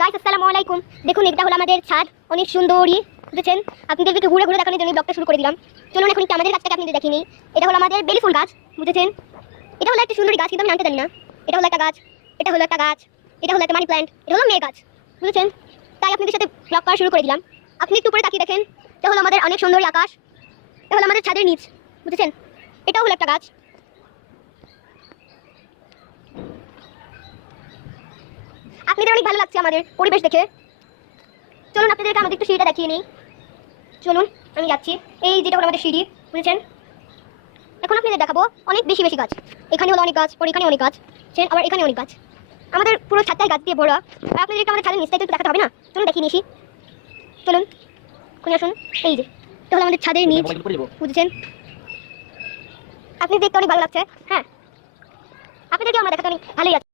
Guys আসসালামু আলাইকুম। দেখুন এটা হলো আমাদের ছাদ, অনেক সুন্দরী বুঝেছেন। আপনাদেরকে ঘুরে ঘুরে দেখানোর জন্য ব্লগটা শুরু করে দিলাম। চলুন এখন একটু আমাদের গাছটাকে আপনাদের দেখিয়ে নিই। এটা হলো আমাদের বেলি ফুল গাছ বুঝেছেন। এটা হলো একটা সুন্দরী গাছ, কিন্তু আমি নামটা জানি না। এটা হলো একটা গাছ, এটা হলো একটা গাছ, এটা হলো একটা মানি প্ল্যান্ট, এটা হলো মেয়ে গাছ বুঝেছেন। তাই আপনাদের সাথে ব্লগ করা শুরু করে দিলাম। আপনি একটু উপরে তাকিয়ে দেখেন, এটা হলো আমাদের অনেক সুন্দরী আকাশ, এটা হলো আমাদের ছাদের নিচ বুঝেছেন। এটাও হলো একটা গাছ। আপনাদের অনেক ভালো লাগছে আমাদের পরিবেশ দেখে। চলুন আপনাদেরকে আমাদের একটু সিঁড়িটা দেখিয়ে নিই। চলুন আমি যাচ্ছি। এই যেটা হলো আমাদের সিঁড়ি বুঝেছেন। এখন আপনাদের দেখাবো অনেক বেশি বেশি গাছ। এখানে হলো অনেক গাছ, পরে এখানে অনেক গাছ, আবার এখানে অনেক গাছ। আমাদের পুরো ছাদটাই গাছ দিয়ে ভরা। আর আপনাদেরকে আমাদের ছাদের নিচটাই একটু দেখাতে হবে না? চলুন দেখিয়ে নিয়েছি। চলুন কোন আসুন। এই যে এটা হলো আমাদের ছাদের নিচ বুঝেছেন। আপনি দেখতে অনেক ভালো লাগছে। হ্যাঁ, আপনাদেরকে আমার দেখাতে অনেক ভালোই আছে।